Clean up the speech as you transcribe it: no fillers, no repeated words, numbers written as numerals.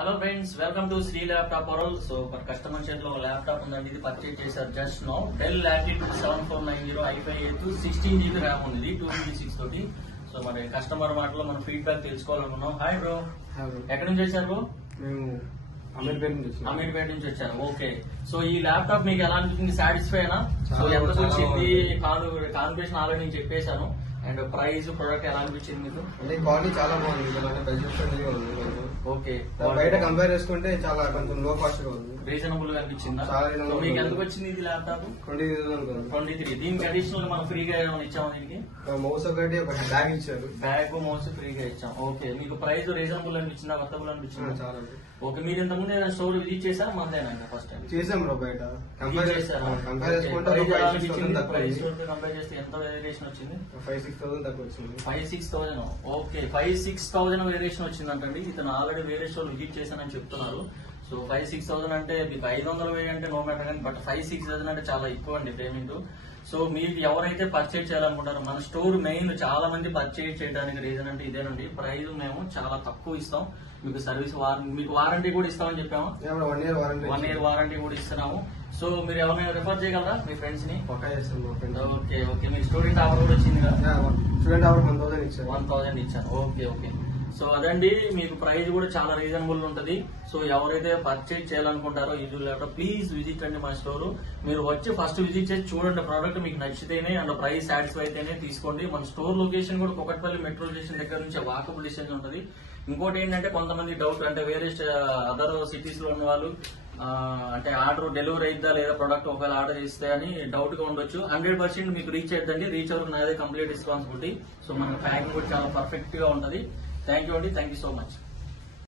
Hello friends, welcome to Shri laptop world. So మన customer చేతిలో ఒక ల్యాప్టాప్ ఉందండి. ఇది పర్చేజ్ చేశారు just now. Dell Latitude 7490 i5 16 GB RAM ఉంది, 256 తోటి. సో మరి కస్టమర్ మాటలో మనం ఫీడ్బ్యాక్ తెలుసుకోవాలనుకున్నాం. హాయ్ బ్రో, ఎక్కడి నుంచి వచ్చారు బ్రో? మేము అమీర్పేట నుంచి వచ్చారు. ఓకే, సో ఈ ల్యాప్టాప్ మీకు ఎలా అనిపించింది? సాటిస్ఫైనా? సో ఎంత వచ్చింది? కాన్ఫిగరేషన్ ఆల్రెడీ నేను చెప్పేశాను. అండ్ ప్రైస్, ప్రొడక్ట్ ఎలా అనిపించింది మీకు? అంటే క్వాలిటీ చాలా బాగుంది. ఓకే, బయట కంపేర్ చేసుకుంటే చాలా కొంచెం లో కాస్ట్ గా ఉంది. రీజనబుల్ గా అనిపించిందా? చాలా reasonable. సో మీకు ఎందుకు వచ్చింది ఇది ల్యాప్టాప్? 23. దీనికి అడిషనల్ గా మనం ఫ్రీగా ఏమైనా ఇచ్చాము? దీనికి మౌస్ ఒకటి ఒక బ్యాగ్ ఇచ్చారు. బ్యాగ్, మౌస్ ఫ్రీగా ఇచ్చాం. ఓకే, మీకు ప్రైస్ రీజనబుల్ అనిపించిందా? వర్తబుల్ అనిపించిందా? చాలా ఓకే, మీరు ఇంతకుముందు ఏదైనా స్టోర్ విజిట్ చేశారా? మందేనా ఫస్ట్ టైం చేసాం బ్రో. బయట కంపేర్ చేశారా? కంపేర్ చేసుకుంటే ప్రైస్ కంపేర్ చేస్తే ఎంత వేరియేషన్ వచ్చింది? 5,000-6,000 తక్కువ వచ్చింది. 5,000-6,000. ఓకే, 5,000-6,000 వేరియేషన్ వచ్చిందంటండి. ఇతను ఆల్రెడీ వేరే స్టోర్ విజిట్ చేశానని చెప్తున్నారు. సో 5,000-6,000 అంటే మీకు 500 వేయి అంటే నో మ్యాటర్, కానీ బట్ 5,000-6,000 అంటే చాలా ఎక్కువ అండి పేమెంట్. సో మీరు ఎవరైతే పర్చేజ్ చేయాలనుకుంటారో మన స్టోర్ మెయిన్ చాలా మంది పర్చేజ్ చేయడానికి రీజన్ అంటే ఇదేనండి. ప్రైస్ మేము చాలా తక్కువ ఇస్తాం. మీకు సర్వీస్ మీకు వారంటీ కూడా ఇస్తామని చెప్పాము. 1 year వారంటీ, 1 year వారంటీ కూడా ఇస్తున్నాము. సో మీరు ఎవరైనా రిఫర్ చేయగలరా మీ ఫ్రెండ్స్ ని? పక్కా చేస్తాం బ్రో. ఓకే ఓకే, మీకు స్టూడెంట్ అవర్ కూడా వచ్చింది కదా? స్టూడెంట్ అవర్ 1,000 ఇచ్చారు. 1,000 ఇచ్చాను. ఓకే ఓకే, సో అదండి, మీకు ప్రైస్ కూడా చాలా రీజనబుల్ ఉంటది. సో ఎవరైతే పర్చేజ్ చేయాలనుకుంటారో ఇది ల్యాప్టాప్ ప్లీజ్ విజిట్ అండి మన స్టోర్. మీరు వచ్చి ఫస్ట్ విజిట్ చేసి చూడండి, ప్రోడక్ట్ మీకు నచ్చితేనే అండ్ ప్రైస్ సాటిస్ఫై అయితేనే తీసుకోండి. మన స్టోర్ లొకేషన్ కూడా కుకట్పల్లి మెట్రో స్టేషన్ దగ్గర నుంచి వాకబుల్ డిస్టెన్స్ ఉంటుంది. ఇంకోటి ఏంటంటే కొంతమంది డౌట్, అంటే వేరే అదర్ సిటీస్ లో ఉన్న వాళ్ళు అంటే ఆర్డర్ డెలివరీ అయిద్దా లేదా ప్రొడక్ట్ ఒకవేళ ఆర్డర్ చేస్తే అని డౌట్ గా ఉండొచ్చు. 100% మీకు రీచ్ అవుతుందండి. రీచ్ అవుతుంది నాదే కంప్లీట్ రెస్పాన్సిబిలిటీ. సో మన ప్యాకింగ్ కూడా చాలా పర్ఫెక్ట్ గా ఉంటుంది. థ్యాంక్ యూ అండి, థ్యాంక్ యూ సో మచ్.